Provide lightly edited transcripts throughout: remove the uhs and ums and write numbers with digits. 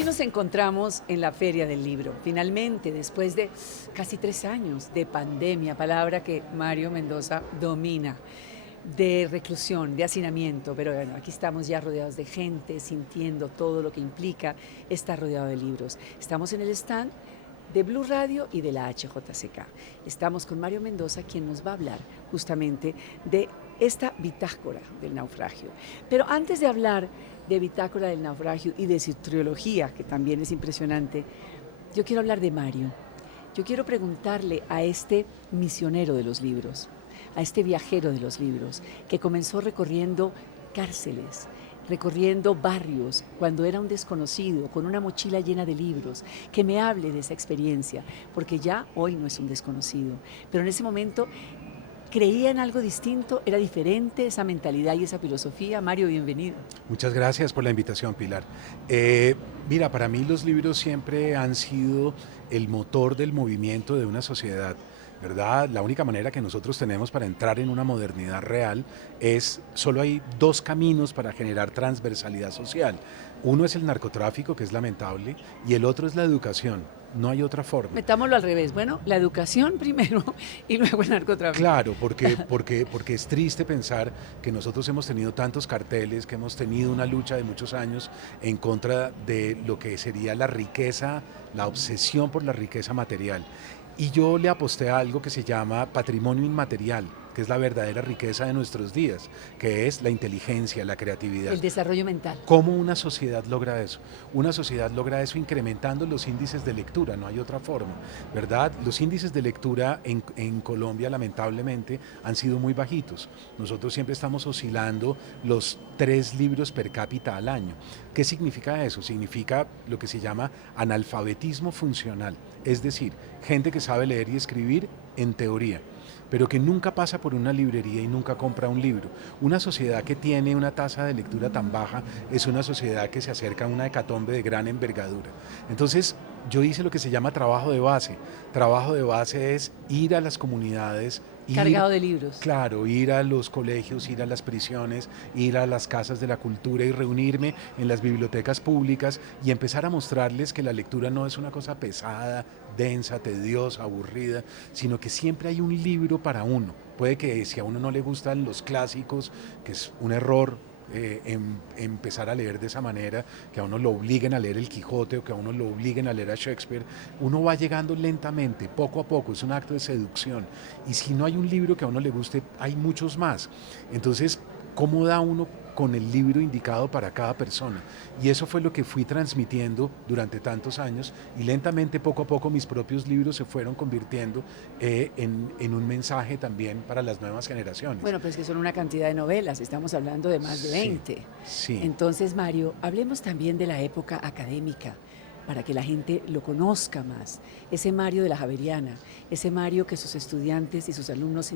aquí nos encontramos en la Feria del Libro. Finalmente, después de casi 3 años de pandemia, palabra que Mario Mendoza domina, de reclusión, de hacinamiento, pero bueno, aquí estamos ya rodeados de gente, sintiendo todo lo que implica estar rodeado de libros. Estamos en el stand de Blue Radio y de la HJCK. Estamos con Mario Mendoza, quien nos va a hablar justamente de esta bitácora del naufragio. Pero antes de hablar de bitácora del naufragio y de su trilogía, que también es impresionante, yo quiero hablar de Mario. Yo quiero preguntarle a este misionero de los libros, a este viajero de los libros, que comenzó recorriendo cárceles, recorriendo barrios cuando era un desconocido, con una mochila llena de libros, que me hable de esa experiencia, porque ya hoy no es un desconocido, pero en ese momento creía en algo distinto, era diferente esa mentalidad y esa filosofía. Mario, bienvenido. Muchas gracias por la invitación, Pilar. Mira, para mí los libros siempre han sido el motor del movimiento de una sociedad, ¿verdad? La única manera que nosotros tenemos para entrar en una modernidad real es, solo hay 2 caminos para generar transversalidad social. Uno es el narcotráfico, que es lamentable, y el otro es la educación. No hay otra forma. Metámoslo al revés. Bueno, la educación primero y luego el narcotráfico. Claro, porque es triste pensar que nosotros hemos tenido tantos carteles, que hemos tenido una lucha de muchos años en contra de lo que sería la riqueza, la obsesión por la riqueza material. Y yo le aposté a algo que se llama patrimonio inmaterial, que es la verdadera riqueza de nuestros días, que es la inteligencia, la creatividad. El desarrollo mental. ¿Cómo una sociedad logra eso? Una sociedad logra eso incrementando los índices de lectura, no hay otra forma, ¿verdad? Los índices de lectura en Colombia, lamentablemente, han sido muy bajitos. Nosotros siempre estamos oscilando los 3 libros per cápita al año. ¿Qué significa eso? Significa lo que se llama analfabetismo funcional, es decir, gente que sabe leer y escribir en teoría, pero que nunca pasa por una librería y nunca compra un libro. Una sociedad que tiene una tasa de lectura tan baja es una sociedad que se acerca a una hecatombe de gran envergadura. Entonces, yo hice lo que se llama trabajo de base. Trabajo de base es ir a las comunidades, cargado de libros. Claro, ir a los colegios, ir a las prisiones, ir a las casas de la cultura y reunirme en las bibliotecas públicas y empezar a mostrarles que la lectura no es una cosa pesada, densa, tediosa, aburrida, sino que siempre hay un libro para uno. Puede que si a uno no le gustan los clásicos, que es un error, empezar a leer de esa manera, que a uno lo obliguen a leer el Quijote o que a uno lo obliguen a leer a Shakespeare, uno va llegando lentamente, poco a poco, es un acto de seducción. Y si no hay un libro que a uno le guste, hay muchos más. Entonces, ¿cómo da uno con el libro indicado para cada persona? Y eso fue lo que fui transmitiendo durante tantos años y lentamente, poco a poco, mis propios libros se fueron convirtiendo en un mensaje también para las nuevas generaciones. Bueno, pues que son una cantidad de novelas, estamos hablando de más de 20. Sí. Entonces, Mario, hablemos también de la época académica, para que la gente lo conozca más. Ese Mario de la Javeriana, ese Mario que sus estudiantes y sus alumnos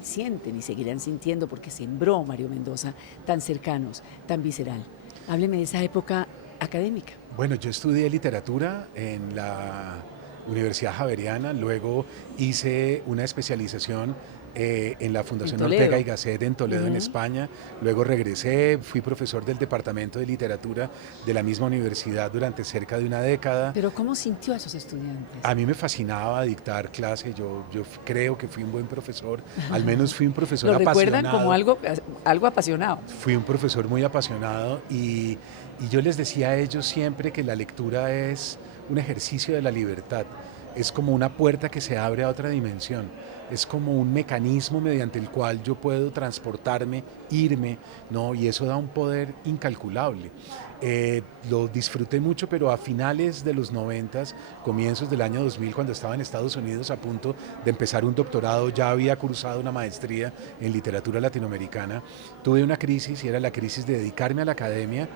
sienten y seguirán sintiendo, porque sembró Mario Mendoza, tan cercanos, tan visceral. Hábleme de esa época académica. Bueno, yo estudié literatura en la Universidad Javeriana, luego hice una especialización en la Fundación Ortega y Gasset en Toledo, en España. Luego regresé, fui profesor del Departamento de Literatura de la misma universidad durante cerca de una década. ¿Pero cómo sintió a esos estudiantes? A mí me fascinaba dictar clase, yo creo que fui un buen profesor, al menos fui un profesor apasionado. ¿Lo recuerdan como algo apasionado? Fui un profesor muy apasionado y yo les decía a ellos siempre que la lectura es un ejercicio de la libertad, es como una puerta que se abre a otra dimensión. Es como un mecanismo mediante el cual yo puedo transportarme, irme, ¿no? Y eso da un poder incalculable. Lo disfruté mucho, pero a finales de los 90, comienzos del año 2000, cuando estaba en Estados Unidos a punto de empezar un doctorado, ya había cursado una maestría en literatura latinoamericana, tuve una crisis y era la crisis de dedicarme a la academia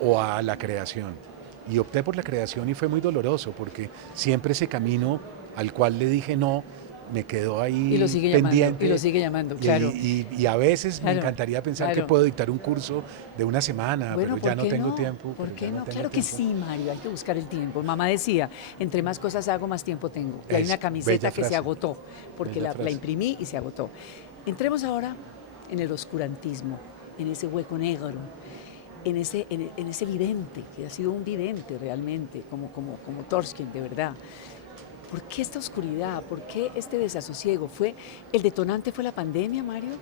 o a la creación. Y opté por la creación y fue muy doloroso porque siempre ese camino al cual le dije no, me quedó ahí pendiente. Y lo sigue llamando, claro. Y a veces me encantaría pensar que puedo dictar un curso de una semana, bueno, pero ya no tengo tiempo. ¿Por qué no? Claro que sí, Mario, hay que buscar el tiempo. Mamá decía, entre más cosas hago, más tiempo tengo. Y hay una camiseta que se agotó, porque la imprimí y se agotó. Entremos ahora en el oscurantismo, en ese hueco negro. en ese vidente, que ha sido un vidente realmente, como Torsken, de verdad. ¿Por qué esta oscuridad? ¿Por qué este desasosiego? ¿El detonante fue la pandemia, Mario?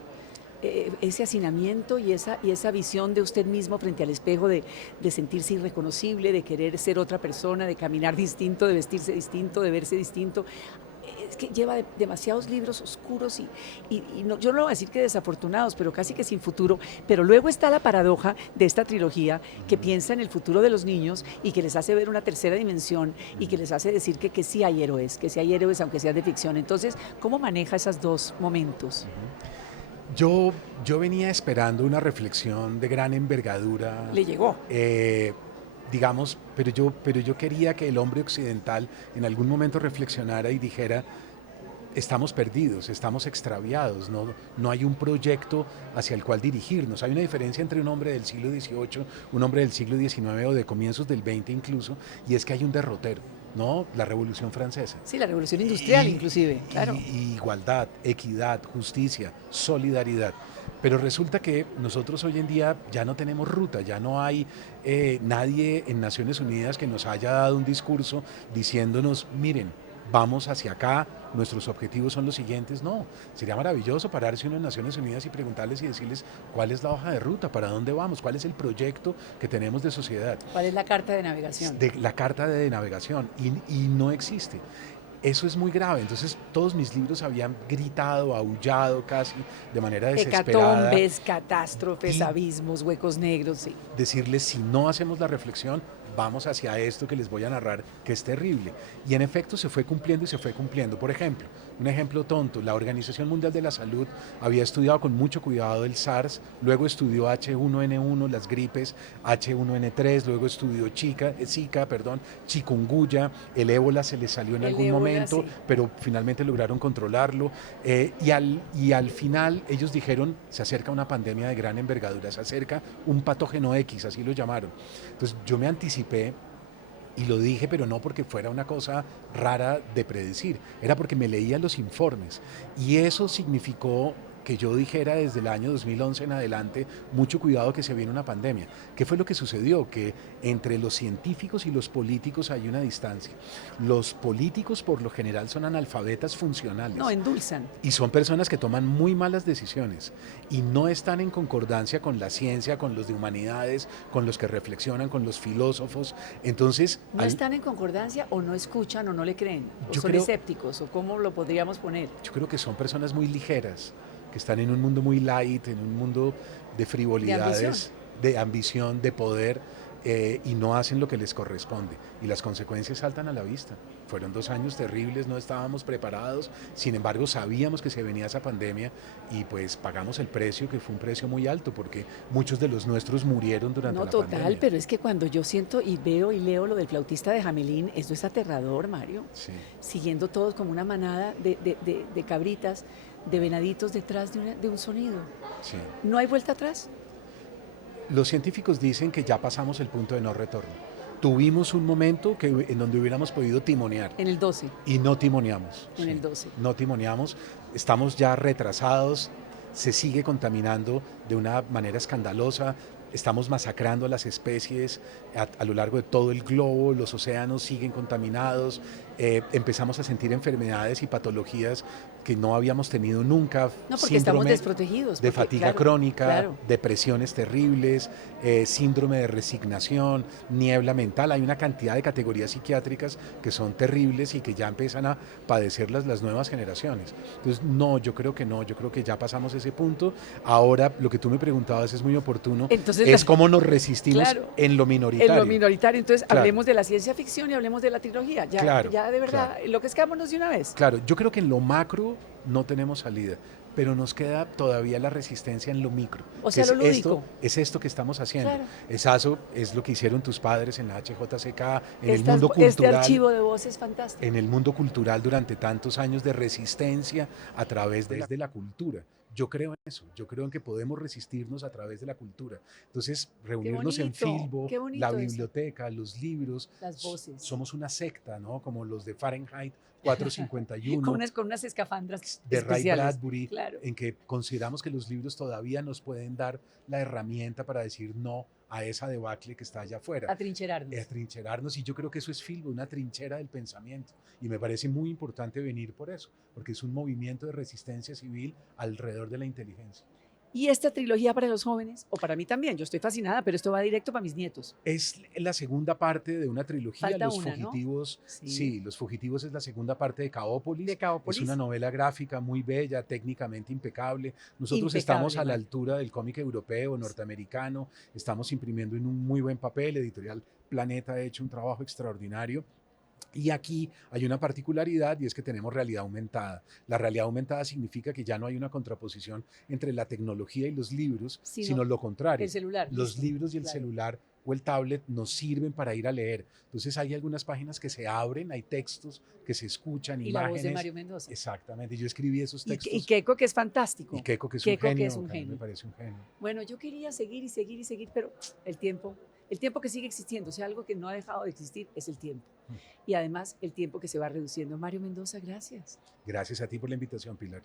Ese hacinamiento y esa visión de usted mismo frente al espejo de sentirse irreconocible, de querer ser otra persona, de caminar distinto, de vestirse distinto, de verse distinto. Es que lleva demasiados libros oscuros y no, yo no voy a decir que desafortunados, pero casi que sin futuro. Pero luego está la paradoja de esta trilogía que piensa en el futuro de los niños y que les hace ver una tercera dimensión y que les hace decir que sí hay héroes, aunque sean de ficción. Entonces, ¿cómo maneja esos dos momentos? Yo venía esperando una reflexión de gran envergadura. ¿Le llegó? Digamos, pero yo quería que el hombre occidental en algún momento reflexionara y dijera, estamos perdidos, estamos extraviados, no hay un proyecto hacia el cual dirigirnos. Hay una diferencia entre un hombre del siglo XVIII, un hombre del siglo XIX o de comienzos del XX incluso, y es que hay un derrotero, ¿no? La Revolución Francesa. Sí, la Revolución Industrial inclusive, claro. Y igualdad, equidad, justicia, solidaridad. Pero resulta que nosotros hoy en día ya no tenemos ruta, ya no hay nadie en Naciones Unidas que nos haya dado un discurso diciéndonos, miren, vamos hacia acá, nuestros objetivos son los siguientes. No, sería maravilloso pararse uno en Naciones Unidas y preguntarles y decirles cuál es la hoja de ruta, para dónde vamos, cuál es el proyecto que tenemos de sociedad. ¿Cuál es la carta de navegación? La carta de navegación, y no existe. Eso es muy grave. Entonces todos mis libros habían gritado, aullado casi de manera desesperada. Hecatombes, catástrofes, abismos, huecos negros, sí. Decirles, si no hacemos la reflexión, vamos hacia esto que les voy a narrar, que es terrible. Y en efecto se fue cumpliendo y se fue cumpliendo. Por ejemplo, un ejemplo tonto, la Organización Mundial de la Salud había estudiado con mucho cuidado el SARS, luego estudió H1N1, las gripes, H1N3, luego estudió Zika, chikungunya, el ébola se les salió en algún momento, sí, pero finalmente lograron controlarlo. Y al final ellos dijeron, se acerca una pandemia de gran envergadura, se acerca un patógeno X, así lo llamaron. Entonces yo me anticipé y lo dije, pero no porque fuera una cosa rara de predecir, era porque me leía los informes y eso significó que yo dijera desde el año 2011 en adelante, mucho cuidado que se viene una pandemia. ¿Qué fue lo que sucedió? Que entre los científicos y los políticos hay una distancia. Los políticos por lo general son analfabetas funcionales. No, endulzan. Y son personas que toman muy malas decisiones y no están en concordancia con la ciencia, con los de humanidades, con los que reflexionan, con los filósofos. Entonces, ¿no están en concordancia o no escuchan o no le creen? ¿O son escépticos? ¿O cómo lo podríamos poner? Yo creo que son personas muy ligeras, que están en un mundo muy light, en un mundo de frivolidades, de ambición, de poder, y no hacen lo que les corresponde. Y las consecuencias saltan a la vista. Fueron 2 años terribles, no estábamos preparados, sin embargo sabíamos que se venía esa pandemia y pues pagamos el precio, que fue un precio muy alto, porque muchos de los nuestros murieron durante la pandemia. No, total, pero es que cuando yo siento y veo y leo lo del flautista de Hamelín, esto es aterrador, Mario. Sí. Siguiendo todos como una manada de cabritas, de venaditos detrás de un sonido. Sí. ¿No hay vuelta atrás? Los científicos dicen que ya pasamos el punto de no retorno. Tuvimos un momento en donde hubiéramos podido timonear. En el 12. Y no timoneamos. En el 12. No timoneamos, estamos ya retrasados, se sigue contaminando de una manera escandalosa. Estamos masacrando a las especies a lo largo de todo el globo, los océanos siguen contaminados, empezamos a sentir enfermedades y patologías que no habíamos tenido nunca. No, porque estamos desprotegidos. De fatiga crónica, claro. Depresiones terribles, síndrome de resignación, niebla mental. Hay una cantidad de categorías psiquiátricas que son terribles y que ya empiezan a padecerlas las nuevas generaciones. Entonces, no, yo creo que no, yo creo que ya pasamos ese punto. Ahora, lo que tú me preguntabas es muy oportuno. Entonces, es cómo nos resistimos, claro, en lo minoritario. En lo minoritario. Entonces, hablemos de la ciencia ficción y hablemos de la trilogía. Ya de verdad, enloquezcámonos de una vez. Claro, yo creo que en lo macro no tenemos salida, pero nos queda todavía la resistencia en lo micro. O sea, lo lúdico. Es esto que estamos haciendo. Claro. Es lo que hicieron tus padres en la HJCK, en el mundo cultural. Este archivo de voz es fantástico. En el mundo cultural durante tantos años de resistencia a través de la cultura. Yo creo en eso, yo creo en que podemos resistirnos a través de la cultura. Entonces, reunirnos en Filbo, la biblioteca, los libros, las voces. Somos una secta, ¿no? Como los de Fahrenheit 451. con unas escafandras de especiales. Ray Bradbury, claro. En que consideramos que los libros todavía nos pueden dar la herramienta para decir no a esa debacle que está allá afuera. Atrincherarnos. Atrincherarnos, y yo creo que eso es Filbo, una trinchera del pensamiento. Y me parece muy importante venir por eso, porque es un movimiento de resistencia civil alrededor de la inteligencia. ¿Y esta trilogía para los jóvenes? O para mí también, yo estoy fascinada, pero esto va directo para mis nietos. Es la segunda parte de una trilogía, Falta Los una, ¿no? Fugitivos. Sí, Los Fugitivos es la segunda parte de Caópolis. De Caópolis. Es una novela gráfica muy bella, técnicamente impecable. Nosotros Impecable, estamos a la Mario. altura del cómic europeo, norteamericano. Estamos imprimiendo en un muy buen papel. Editorial Planeta ha hecho un trabajo extraordinario. Y aquí hay una particularidad, y es que tenemos realidad aumentada. La realidad aumentada significa que ya no hay una contraposición entre la tecnología y los libros, sino lo contrario. El celular. Los listo, libros y el claro. celular o el tablet nos sirven para ir a leer. Entonces hay algunas páginas que se abren, hay textos que se escuchan, Y imágenes. la voz de Mario Mendoza. Exactamente, yo escribí esos textos. Y Keiko, que es fantástico. Y Keiko, que es Keiko, un genio, que es un a mí genio. me parece un genio. Bueno, yo quería seguir y seguir y seguir, pero el tiempo que sigue existiendo, o sea, algo que no ha dejado de existir es el tiempo. Y además el tiempo que se va reduciendo. Mario Mendoza, gracias. Gracias a ti por la invitación, Pilar.